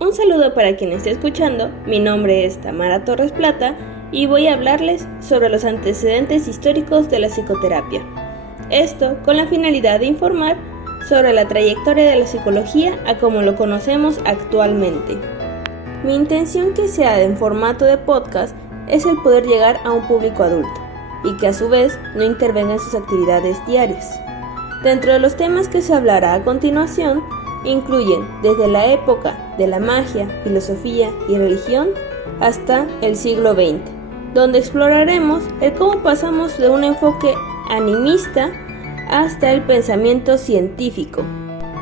Un saludo para quien esté escuchando, mi nombre es Tamara Torres Plata y voy a hablarles sobre los antecedentes históricos de la psicoterapia. Esto con la finalidad de informar sobre la trayectoria de la psicología a como lo conocemos actualmente. Mi intención que sea en formato de podcast es el poder llegar a un público adulto y que a su vez no intervenga en sus actividades diarias. Dentro de los temas que se hablará a continuación, incluyen desde la época de la magia, filosofía y religión hasta el siglo XX, donde exploraremos el cómo pasamos de un enfoque animista hasta el pensamiento científico.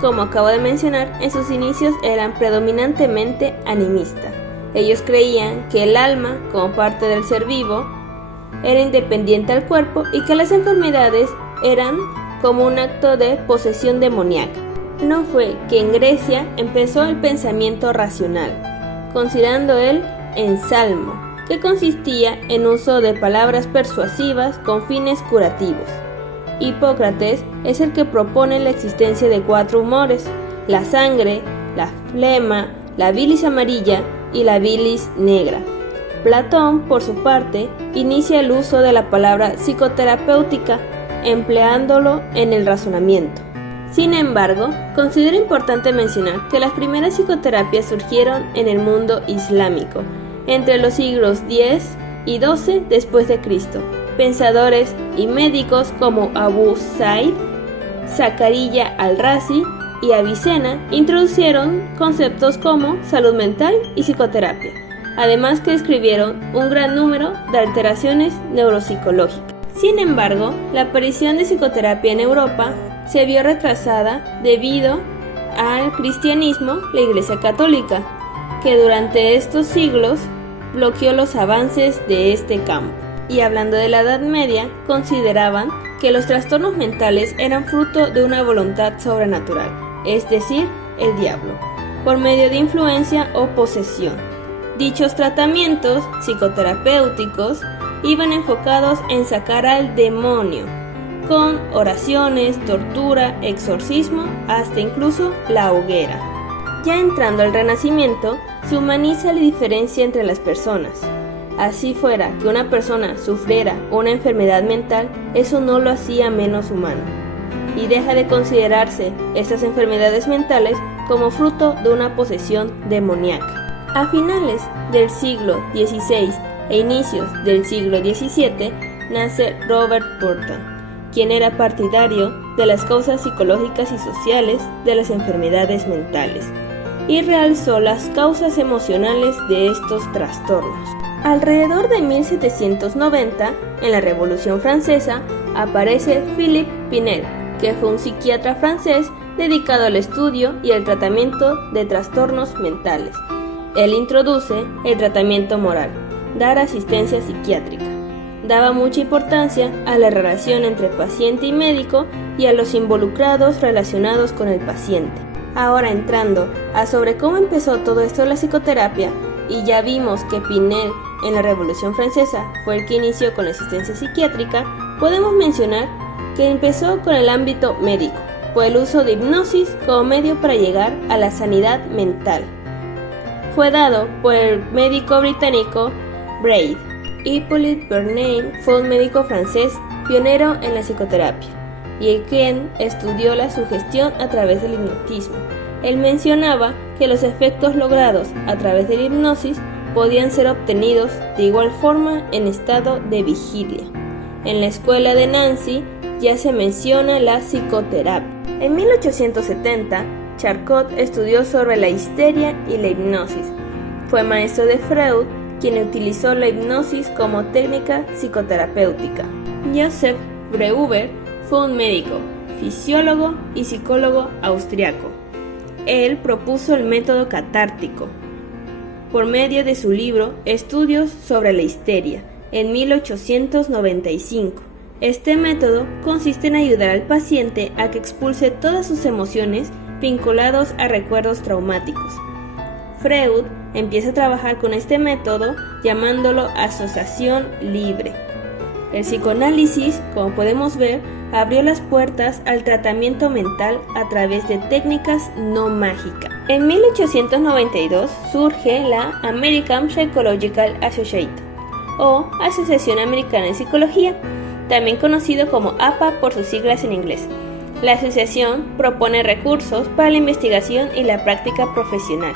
Como acabo de mencionar, en sus inicios eran predominantemente animistas. Ellos creían que el alma, como parte del ser vivo, era independiente al cuerpo y que las enfermedades eran como un acto de posesión demoníaca. No fue que en Grecia empezó el pensamiento racional, considerando el ensalmo, que consistía en uso de palabras persuasivas con fines curativos. Hipócrates es el que propone la existencia de 4 humores: la sangre, la flema, la bilis amarilla y la bilis negra. Platón, por su parte, inicia el uso de la palabra psicoterapéutica, empleándolo en el razonamiento. Sin embargo, considero importante mencionar que las primeras psicoterapias surgieron en el mundo islámico, entre los siglos X y XII después de Cristo. Pensadores y médicos como Abu Zaid, Zakaria al-Razi y Avicena introdujeron conceptos como salud mental y psicoterapia, además que describieron un gran número de alteraciones neuropsicológicas. Sin embargo, la aparición de psicoterapia en Europa se vio retrasada debido al cristianismo, la Iglesia Católica, que durante estos siglos bloqueó los avances de este campo. Y hablando de la Edad Media, consideraban que los trastornos mentales eran fruto de una voluntad sobrenatural, es decir, el diablo, por medio de influencia o posesión. Dichos tratamientos psicoterapéuticos iban enfocados en sacar al demonio, con oraciones, tortura, exorcismo, hasta incluso la hoguera. Ya entrando al Renacimiento, se humaniza la diferencia entre las personas. Así fuera que una persona sufriera una enfermedad mental, eso no lo hacía menos humano, y deja de considerarse estas enfermedades mentales como fruto de una posesión demoníaca. A finales del siglo XVI e inicios del siglo XVII nace Robert Burton, quien era partidario de las causas psicológicas y sociales de las enfermedades mentales, y realzó las causas emocionales de estos trastornos. Alrededor de 1790, en la Revolución Francesa, aparece Philippe Pinel, que fue un psiquiatra francés dedicado al estudio y al tratamiento de trastornos mentales. Él introduce el tratamiento moral, dar asistencia psiquiátrica. Daba mucha importancia a la relación entre paciente y médico y a los involucrados relacionados con el paciente. Ahora entrando a sobre cómo empezó todo esto de la psicoterapia, y ya vimos que Pinel en la Revolución Francesa fue el que inició con la asistencia psiquiátrica, podemos mencionar que empezó con el ámbito médico, por el uso de hipnosis como medio para llegar a la sanidad mental. Fue dado por el médico británico Braid. Hippolyte Bernheim fue un médico francés pionero en la psicoterapia y el quien estudió la sugestión a través del hipnotismo. Él mencionaba que los efectos logrados a través de la hipnosis podían ser obtenidos de igual forma en estado de vigilia. En la escuela de Nancy ya se menciona la psicoterapia. En 1870, Charcot estudió sobre la histeria y la hipnosis. Fue maestro de Freud, quien utilizó la hipnosis como técnica psicoterapéutica. Joseph Breuer fue un médico, fisiólogo y psicólogo austriaco. Él propuso el método catártico por medio de su libro Estudios sobre la histeria en 1895. Este método consiste en ayudar al paciente a que expulse todas sus emociones vinculados a recuerdos traumáticos. Freud empieza a trabajar con este método llamándolo asociación libre. El psicoanálisis, como podemos ver, abrió las puertas al tratamiento mental a través de técnicas no mágicas. En 1892 surge la American Psychological Association, o Asociación Americana de Psicología, también conocido como APA por sus siglas en inglés. La asociación propone recursos para la investigación y la práctica profesional,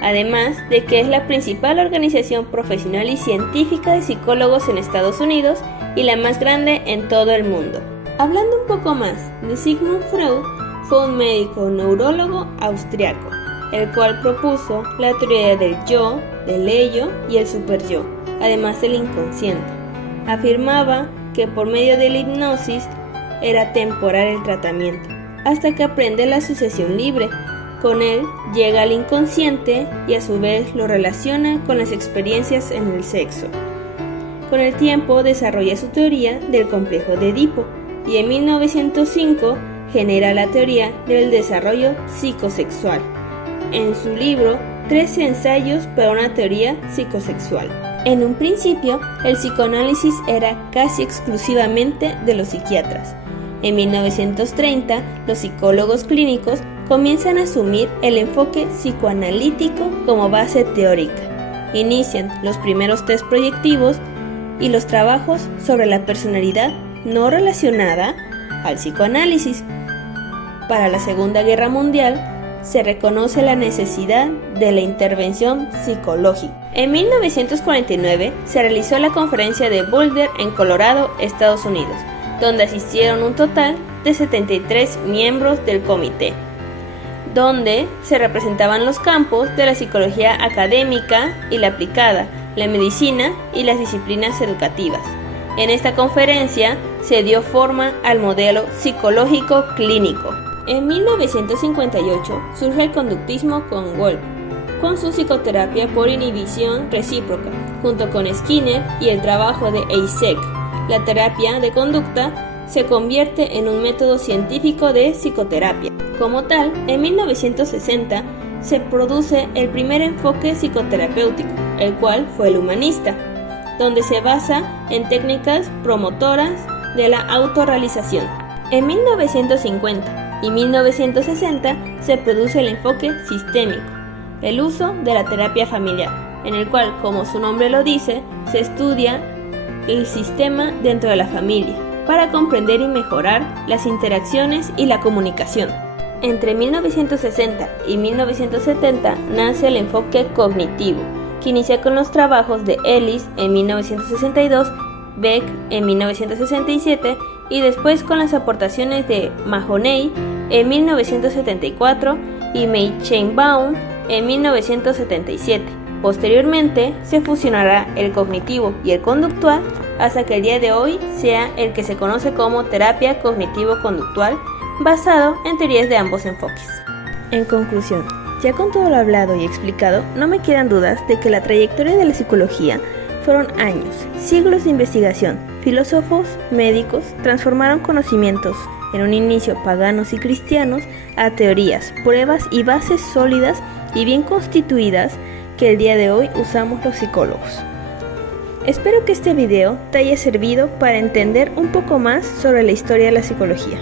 además de que es la principal organización profesional y científica de psicólogos en Estados Unidos y la más grande en todo el mundo. Hablando un poco más de Sigmund Freud, fue un médico neurólogo austriaco, el cual propuso la teoría del yo, del ello y el superyo, además del inconsciente. Afirmaba que por medio de la hipnosis era temporal el tratamiento, hasta que aprende la asociación libre. Con él llega al inconsciente y a su vez lo relaciona con las experiencias en el sexo. Con el tiempo desarrolla su teoría del complejo de Edipo y en 1905 genera la teoría del desarrollo psicosexual en su libro 13 ensayos para una teoría psicosexual. En un principio, el psicoanálisis era casi exclusivamente de los psiquiatras. En 1930, los psicólogos clínicos comienzan a asumir el enfoque psicoanalítico como base teórica. Inician los primeros test proyectivos y los trabajos sobre la personalidad no relacionada al psicoanálisis. Para la Segunda Guerra Mundial, se reconoce la necesidad de la intervención psicológica. En 1949 se realizó la conferencia de Boulder en Colorado, Estados Unidos, donde asistieron un total de 73 miembros del comité, donde se representaban los campos de la psicología académica y la aplicada, la medicina y las disciplinas educativas. En esta conferencia se dio forma al modelo psicológico clínico. En 1958 surge el conductismo con Wolff, con su psicoterapia por inhibición recíproca, junto con Skinner y el trabajo de Eysenck. La terapia de conducta se convierte en un método científico de psicoterapia. Como tal, en 1960 se produce el primer enfoque psicoterapéutico, el cual fue el humanista, donde se basa en técnicas promotoras de la autorrealización. En 1950 y 1960 se produce el enfoque sistémico, el uso de la terapia familiar, en el cual, como su nombre lo dice, se estudia el sistema dentro de la familia para comprender y mejorar las interacciones y la comunicación. Entre 1960 y 1970 nace el enfoque cognitivo, que inicia con los trabajos de Ellis en 1962, Beck en 1967 y después con las aportaciones de Mahoney en 1974 y Meichenbaum en 1977. Posteriormente se fusionará el cognitivo y el conductual hasta que el día de hoy sea el que se conoce como terapia cognitivo-conductual, basado en teorías de ambos enfoques. En conclusión, ya con todo lo hablado y explicado, no me quedan dudas de que la trayectoria de la psicología fueron años, siglos de investigación. Filósofos, médicos, transformaron conocimientos, en un inicio paganos y cristianos, a teorías, pruebas y bases sólidas y bien constituidas que el día de hoy usamos los psicólogos. Espero que este video te haya servido para entender un poco más sobre la historia de la psicología.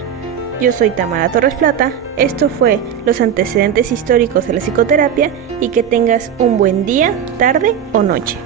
Yo soy Tamara Torres Plata, esto fue los antecedentes históricos de la psicoterapia y que tengas un buen día, tarde o noche.